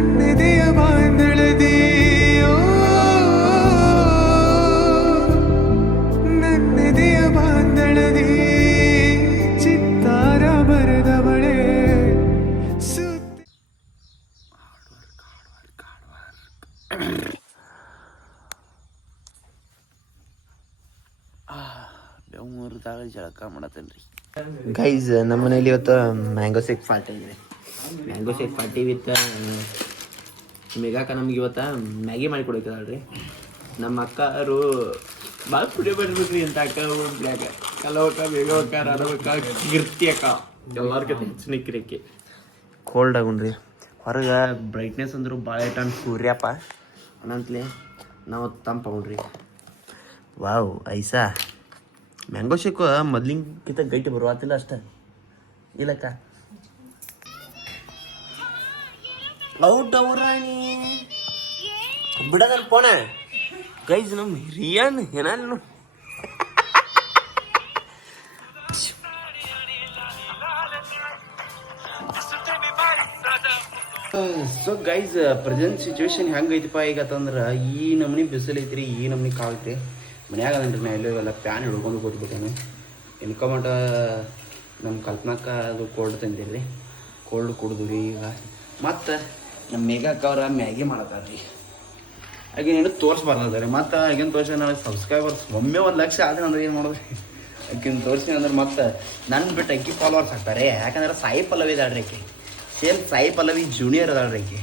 ನನ್ನೆದೆಯ ಬಾಂಧಳದಿ ನನ್ನೆದೆಯ ಬಾಂಧಳದಿ ಚಿತ್ತಾರ ಬರೆದವಳೆ ಸುತ್ತಿ ಬೆವ್ಮೂರ್ದಾಗ ಜಳಕ ಮಾಡತ್ತೇನ್ರಿ ಗೈಸ್. ನಮ್ಮ ಮನೇಲಿ ಇವತ್ತು ಮ್ಯಾಂಗೋ ಶೇಕ್ ಪಾರ್ಟಿ ಇದೆ. ಮ್ಯಾಂಗೋ ಶೇಕ್ ಪಾರ್ಟಿ ವಿತ್ ಮೇಘಾಕ ನಮ್ಗೆ ಇವತ್ತು ಮ್ಯಾಗಿ ಮಾಡಿ ಕೊಡೋಕಲ್ರಿ. ನಮ್ಮ ಅಕ್ಕರು ಭಾಳ ಕುಡಿಯೋ ಬರ್ಬೇಕ್ರಿ ಅಂತ ಅಕ್ಕ ಬ್ಲ್ಯಾಕ ಕಲವಕ್ಕ ಬೇಗವಕ್ಕ ರಾಡವಕ್ಕ ಕೀರ್ತಿ ಅಕ್ಕ ಎಲ್ಲರ್ಕಿಂತ ಹೆಚ್ಚಿನಕ್ಕಿರಕ್ಕೆ ಕೋಲ್ಡ್ ಆಗುಣ್ರಿ. ಹೊರಗೆ ಬ್ರೈಟ್ನೆಸ್ ಅಂದ್ರು ಭಾಳ ಇಟ್ಟಾನ ಸೂರ್ಯಪ್ಪ ಅನ್ನಂತಲೇ ನಾವು ತಂಪಾಗುಣ್ರಿ. ವಾವ್ ಐಸಾ ಮ್ಯಾಂಗೋ ಶೇಕು ಮೊದ್ಲಿಂಗಿಂತ ಗೈಟ್ ಬರುವತ್ತಿಲ್ಲ ಅಷ್ಟ ಇಲ್ಲಕ್ಕ. ಔಟ್ ಅವ್ರಾಣಿ ಬಿಡದಲ್ ಪೋಣ ಗೈಸ್. ನಮ್ಮ ರಿಯಾನ್ ಏನಾನು ಸೊ ಗೈಸ್ ಪ್ರೆಸೆಂಟ್ ಸಿಚುವೇಶನ್ ಹೆಂಗೈತಿಪ್ಪ ಈಗ ಅಂತಂದ್ರೆ ಈ ನಮ್ನಿ ಬಿಸಿಲು ಐತ್ರಿ, ಈ ನಮ್ನಿ ಕಾಲ್ತ್ರಿ. ಮನ್ಯಾಗ ಅದನ್ರಿ ನಾ ಎಲ್ಲೋ ಪ್ಯಾನ್ ಹಿಡ್ಕೊಂಡು ಕೂತ್ಬಿಟ್ಟೇನೆ. ಇನ್ಕಮಟ ನಮ್ಮ ಕಲ್ಪನಾಕ ಅದು ಕೋಲ್ಡ್ ತಂದಿರಿ, ಕೋಲ್ಡ್ ಕುಡಿದ್ರಿ. ಈಗ ಮತ್ತು ನಮ್ಮ ಮೇಘಕ್ಕ ಅವ್ರ ಮ್ಯಾಗಿ ಮಾಡತ್ತಾರ್ರಿ. ಆಗೇನೇನು ತೋರಿಸ್ಬಾರ್ದಾರೆ ಮತ್ತು ಆಗೇನು ತೋರಿಸಿ ನಾಳೆ ಸಬ್ಸ್ಕ್ರೈಬರ್ಸ್ ಒಮ್ಮೆ 1 ಲಕ್ಷ ಆದ್ರೆ ಅಂದ್ರೆ ಏನು ಮಾಡೋದ್ರಿ. ಆಕಿನ ತೋರಿಸಿ ಅಂದ್ರೆ ಮತ್ತು ನನ್ನ ಬಿಟ್ಟು ಅಕ್ಕಿ ಫಾಲೋವರ್ಸ್ ಆಗ್ತಾರೆ. ಯಾಕಂದ್ರೆ ಸಾಯಿ ಪಲ್ಲವಿ ಇದಾಳ್ರಿ ಆಕೆ, ಸೇಮ್ ಸಾಯಿ ಪಲ್ಲವಿ ಜೂನಿಯರ್ ಅದಾಳ್ರಿ ಆಕೆ.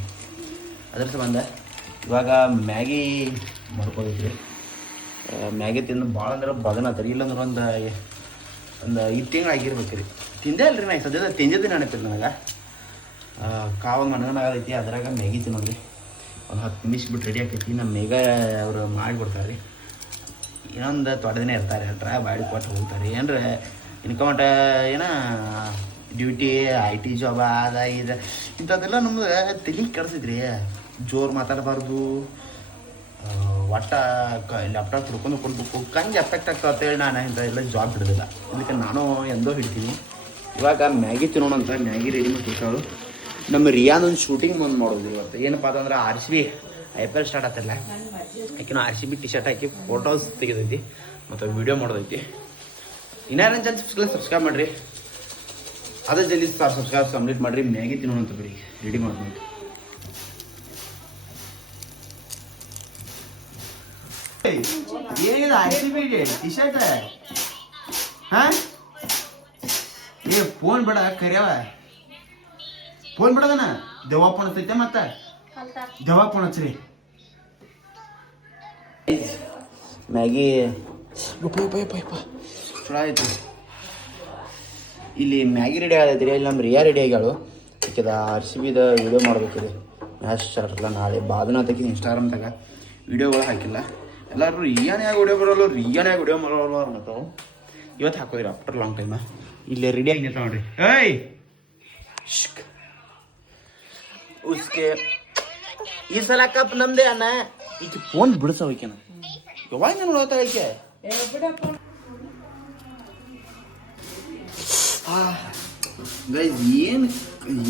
ಅದ್ರ ಸಂಬಂಧ ಇವಾಗ ಮ್ಯಾಗಿ ಮಾಡ್ಕೋಬೇಕ್ರಿ. ಮ್ಯಾಗಿ ತಿಂದು ಭಾಳ ಅಂದ್ರೆ ಬದನತ್ತರಿ. ಇಲ್ಲಾಂದ್ರೆ ಒಂದು 5 ತಿಂಗಳು ಆಗಿರ್ಬೇಕು ರೀ. ತಿಂದೇ ಅಲ್ರಿ ನಾ ಸದ್ಯದ ತಿಂದಿದ್ದು ನೆನಪಿಲ್ಲ ನನಗೆ. ಕಾವಂಗೆ ನನಗನಾಗೈತಿ ಅದ್ರಾಗ ಮ್ಯಾಗಿ ತಿನ್ನೋದ್ರಿ. ಒಂದು 10 ನಿಮಿಷ ಬಿಟ್ಟು ರೆಡಿ ಆಕೈತಿ. ನಮ್ಮ ಮೇಘ ಅವರು ಮಾಡಿಕೊಡ್ತಾರೆ ರೀ. ಇನ್ನೊಂದು ತೊಡೆ ದಿನ ಇರ್ತಾರೆ, ಡ್ರೈ ಬಾಡಿ ಕೊಟ್ಟು ಹೋಗ್ತಾರೆ. ಏನರ ಇನ್ಕಮಟ ಏನೋ ಡ್ಯೂಟಿ IT ಜಾಬ್ ಅದ ಇದು ಇಂಥದ್ದೆಲ್ಲ ನಮ್ದು ತಲೆ ಕೆಡಿಸಿದ್ರಿ. ಜೋರು ಮಾತಾಡಬಾರ್ದು, ಒಟ್ಟ ಲ್ಯಾಪ್ಟಾಪ್ ಹಿಡ್ಕೊಂಡು ಕೊಡ್ಬೇಕು, ಕಂಗೆ ಎಫೆಕ್ಟ್ ಆಗ್ತೇಳಿ ನಾನು ಇಂಥ ಎಲ್ಲ ಜಾಬ್ ಹಿಡಿದಿಲ್ಲ. ಇದಕ್ಕೆ ನಾನು ಎಂದೋ ಹಿಡ್ತೀನಿ. ಇವಾಗ ಮ್ಯಾಗಿ ತಿನ್ನೋಣ ಅಂತ ಮ್ಯಾಗಿ ರೆಡಿ ಮಾಡಿ ಕೊಟ್ಟವಳು. ನಮ್ಮ ರಿಯಾದೊಂದು ಶೂಟಿಂಗ್ ಒಂದು ಮಾಡೋದು ಇವತ್ತು. ಏನಪ್ಪ ಅಂತಂದ್ರೆ RCB IPL ಸ್ಟಾರ್ಟ್ ಆಗ್ತಿಲ್ಲ, ಆಕಿನ RCB ಟಿ ಶರ್ಟ್ ಹಾಕಿ ಫೋಟೋಸ್ ತೆಗೆದೈತಿ ಮತ್ತು ವೀಡಿಯೋ ಮಾಡೋದೈತಿ. ಇನ್ನಾರು ಚಾನಲ್ ಸಬ್ಸ್ಕ್ರೈಬ್ ಮಾಡಿರಿ, ಅದೇ ಜಲ್ದಿ ಸಬ್ಸ್ಕ್ರೈಬ್ ಕಂಪ್ಲೀಟ್ ಮಾಡಿರಿ. ಮ್ಯಾಗಿ ತಿನ್ನೋಣ ಅಂತ ಬಿಡಿ, ರೆಡಿ ಮಾಡ್ಕೊಂಡು. ಏನಿದೆ RCB ಟಿ ಶರ್ಟ್? ಹಾಂ ಏ ಫೋನ್ ಬೇಡ ಕರ್ಯಾವ, ಫೋನ್ ಬಿಡದನ ದೆವ್ವ ಫೋನ್ ಹಚ್ಚೈತೆ. ಮತ್ತೆ ದೆವ್ವ ಫೋನ್ ಹಚ್ಚ್ರಿ. ಮ್ಯಾಗಿ ಆಯ್ತು. ಇಲ್ಲಿ ಮ್ಯಾಗಿ ರೆಡಿ ಆಗೈತ್ರಿ. ಇಲ್ಲಿ ನಮ್ಮ ರಿಯಾ ರೆಡಿ ಆಗ್ಯಾಳು. ಈಕೆದ RCBದ ವೀಡಿಯೋ ಮಾಡ್ಬೇಕಿದೆ. ಮ್ಯಾಚ್ ಸ್ಟಾರ್ಟ್ ಅಲ್ಲ ನಾಳೆ. ಬಾದನ ತೆಗೆದು ಇನ್ಸ್ಟಾಗ್ರಾಮ್ದಾಗ ವೀಡಿಯೋಗಳು ಹಾಕಿಲ್ಲ. ಎಲ್ಲರೂ ರಿಯಾನ್ಯಾಗ ವೀಡಿಯೋ ಬರೋಲ್ಲ, ರಿಯಾನ್ಯಾಗ ವೀಡಿಯೋ ಮಾಡೋಲ್ಲ ಅನ್ನತ್ತಾವು. ಇವತ್ತು ಹಾಕೋದ್ರಿ ಆಫ್ಟರ್ ಲಾಂಗ್ ಟೈಮ. ಇಲ್ಲೇ ರೆಡಿ ಆಗಿ ನಿಂತ ನೋಡ್ರಿ. ಏಯ್ ಉಸ್ಕೆ ಈ ಸಲ ಕಪ್ ನಮ್ದೇ ಅಣ್ಣ. ಈಕೆ ಫೋನ್ ಬಿಡಿಸೋಕೆನ ಯಾವಾಗ ನಾನು ನೋಡ್ತಾ ಈಕೆ. ಗೈಸ್ ಏನು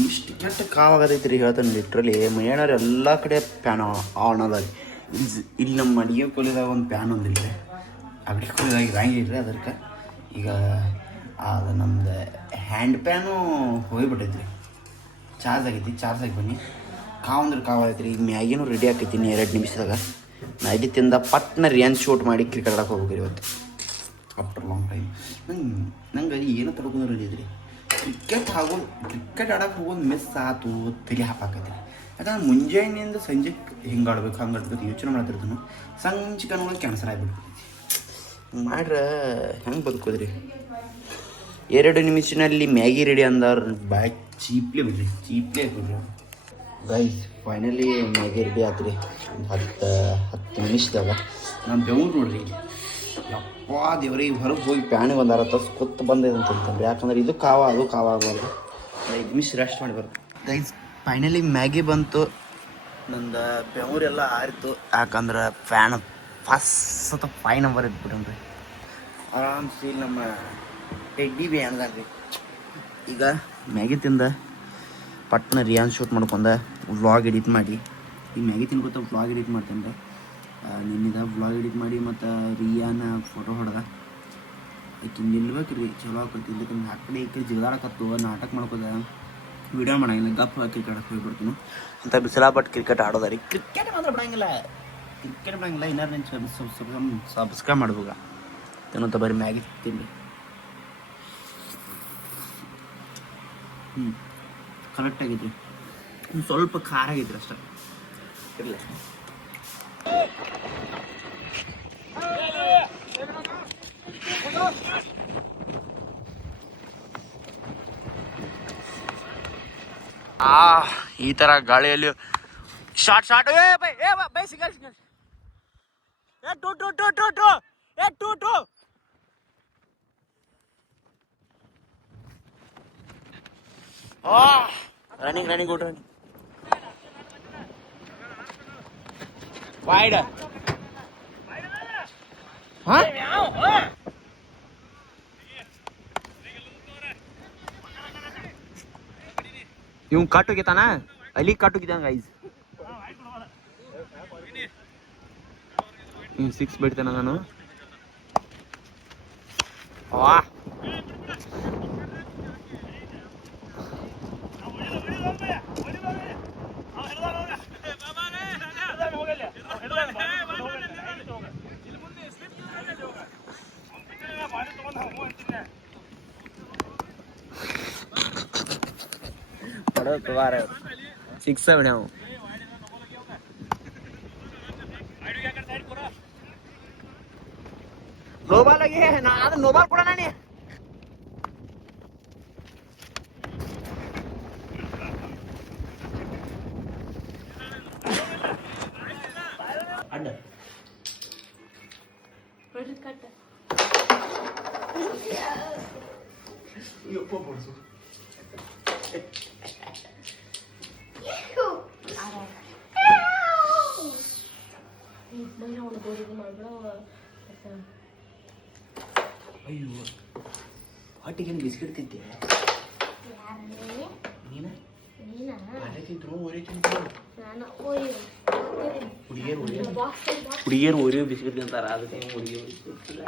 ಇಷ್ಟು ಕೆಟ್ಟ ಕಾವಾಗತೈತಿ ರೀ ಹೇಳ್ತಾನೆ. ಲಿಟ್ರಲಿ ಮನೆಯವ್ರು ಎಲ್ಲ ಕಡೆ ಪ್ಯಾನ್ ಆನ್ ಅದ ರೀ. ಇಲ್ಲಿ ನಮ್ಮ ಅಡುಗೆ ಕೊಲಿದಾಗ ಒಂದು ಪ್ಯಾನ್ ಒಂದಿಲ್ಲ ರೀ, ಅಡುಗೆ ಕೊಲಿದಾಗ ಇರಂಗಿಲ್ಲ. ಅದಕ್ಕೆ ಈಗ ಅದು ನಮ್ದು ಹ್ಯಾಂಡ್ ಪ್ಯಾನು ಹೋಗಿಬಿಟ್ಟೈತಿ ರೀ. ಚಾರ್ಜ್ ಆಗೈತಿ, ಚಾರ್ಜ್ ಆಗಿ ಬನ್ನಿ. ಕಾವಂದ್ರೆ ಕಾವಾಗೈತಿ ರೀ. ಈಗ ಮ್ಯಾಗಿನೂ ರೆಡಿ ಆಕೈತೀನಿ 2 ನಿಮಿಷದಾಗ. ಮ್ಯಾಗಿ ತಿಂದ ಪಟ್ನ ರಿಯಾನ್ ಶೂಟ್ ಮಾಡಿ ಕ್ರಿಕೆಟ್ ಆಡಕ್ಕೆ ಹೋಗ್ಬೇಕ್ರಿ ಇವತ್ತು ಆಫ್ಟರ್ ಲಾಂಗ್ ಟೈಮ್. ನಂಗೆ ಏನೋ ತಡ್ಕೊಂಡು ರೆಡಿ ಐತ್ರಿ. ಕ್ರಿಕೆಟ್ ಆಡಕ್ಕೆ ಹೋಗೋದು ಮಿಸ್ ಆತು ತಲೆ ಹಾಪಾಕೈತಿ ರೀ. ಯಾಕಂದ್ರೆ ಮುಂಜಾನೆಯಿಂದ ಸಂಜೆಗೆ ಹಿಂಗೆ ಆಡ್ಬೇಕು ಹಂಗೆ ಆಡ್ಬೇಕು ಯೋಚನೆ ಮಾಡ್ತಿರ್ತಾನೆ. ಸಂಜೆ ಅನ್ನೋದು ಕ್ಯಾನ್ಸರ್ ಆಗಿಬಿಡ್ತೈತಿ. ಮಾಡ್ರೆ ಹೆಂಗೆ ಬದುಕೋದ್ರಿ. 2 ನಿಮಿಷದಲ್ಲಿ ಮ್ಯಾಗಿ ರೆಡಿ ಅಂದವ್ರು ಬಾಯ್ ಚೀಪ್ಲಿ ಬಿಡ್ರಿ, ಚೀಪ್ಲಿ ಬಿಡ್ರಿ. ಗೈಸ್ ಫೈನಲಿ ಮ್ಯಾಗಿ ರೆಡಿ ಆತ್ರಿ. 10 ನಿಮಿಷದಾಗ ನಾನು ಬೆವ್ರು ನೋಡ್ರಿ. ಯಪ್ಪ ದೇವ್ರಿಗೆ ಹೊರಗೆ ಹೋಗಿ ಪ್ಯಾನಿಗೆ ಒಂದು 6 ತಾಸು ಕೂತ್ ಬಂದಿದೆ ಅಂತಂದ್ರೆ. ಯಾಕಂದ್ರೆ ಇದು ಕಾವ ಅದು ಕಾವ ಆಗಬಾರ್ದು. 5 ನಿಮಿಷ ರೆಸ್ಟ್ ಮಾಡಿ ಬರುತ್ತೆ. ಗೈಸ್ ಫೈನಲಿ ಮ್ಯಾಗಿ ಬಂತು. ನಂದು ಬೆವರೆಲ್ಲ ಆರಿತು. ಯಾಕಂದ್ರೆ ಫ್ಯಾನ್ ಫಸ್ಟ್ 5 ನಂಬರ್ ಇದ್ಬಿಟ್ಟನ್ರಿ. ಆರಾಮ್ಸಿ ನಮ್ಮ ಟೆಡ್ಡಿ ಬಿ ಅನ್ದಾರ್ರಿ. ಈಗ ಮ್ಯಾಗಿ ತಿಂದ ಪಟ್ನ ರಿಯಾನ್ ಶೂಟ್ ಮಾಡ್ಕೊಂಡ ವ್ಲಾಗ್ ಎಡಿಟ್ ಮಾಡಿ ಈಗ ಮ್ಯಾಗಿ ತಿನ್ಕೊತ ವ್ಲಾಗ್ ಎಡಿಟ್ ಮಾಡ್ತೇನೆ ರೀ. ನಿನ್ನಿದ ವ್ಲಾಗ್ ಎಡಿಟ್ ಮಾಡಿ ಮತ್ತು ರಿಯಾನ ಫೋಟೋ ಹೊಡೆದ ಆಕೆ ನಿಲ್ಬೇಕು ರೀ. ಚಲೋ ಆಕೈತಿ. ಇಲ್ಲಕ್ಕೆ ಆ ಕಡೆ ಈ ಕಡೆ ಜಿಗಾಡಕತ್ತು ನಾಟಕ ಮಾಡ್ಕೋದ ವಿಡಿಯೋ ಮಾಡಂಗಿಲ್ಲ. ಗಪ್ಪ ಕ್ರಿಕೆಟ್ ಆಡಕ್ಕೆ ಹೋಗ್ಬಿಡ್ತೀನಿ ಅಂತ ಬಿಸಿಲ ಬಟ್ ಕ್ರಿಕೆಟ್ ಆಡೋದ ರೀ. ಕ್ರಿಕೆಟ್ ಮಾತ್ರ ಬಿಡಂಗಿಲ್ಲ, ಕ್ರಿಕೆಟ್ ಬಿಡಂಗಿಲ್ಲ. ಇನ್ನೂ ಸಬ್ಸ್ಕ್ರೈಬ್ ಮಾಡ್ಬೋಗ ತಿನ್ನೋತ ಬರೀ ಮ್ಯಾಗಿ ತಿನ್ನಿ. ಕರೆಕ್ಟ್ ಆಗೈತ್ರಿ. ಸ್ವಲ್ಪ ಖಾರ ಆಗೈತ್ರಿ ಅಷ್ಟೇ. ಇರಲಿ ಈ ತರ ಗಾಳಿಯಲ್ಲಿ short short single single two two two two two two two running running good running wide ಇವ್ ಕಟ್ ಹೋಗಿತಾನ ಅಲ್ಲಿ ಕಟ್ ಹೋಗಿದ್ದಾನ ಗೈಸ್. 6 ಬಿಡ್ತೇನೆ ನಾನು. ವಾ ಸಿಕ್ಸ್ ಬಿಡ್ಯಾವ. ನೋಬಾಲ್ ಆಗಿ ಅದು ನೋಬಾಲ್ ಕೂಡ ನಾನಿ ಅಡ್ಡ ಅಯ್ಯೋ ಹೊಟ್ಟಿಗೇನು ಬಿಸ್ಕಿಟ್ ತಿಂತೆ ನೀನ ಅಲ್ಲೇ ತಿಂತರು ಓರಿ ತಿಂತರು ಹುಡುಗಿಯರು ಓರಿಯೋ ಬಿಸ್ಕಿಟ್ ತಿಂತಾರ. ಅದಕ್ಕೆ ಹುಡುಗಿಯರು ಬಿಸ್ಕಿಟ್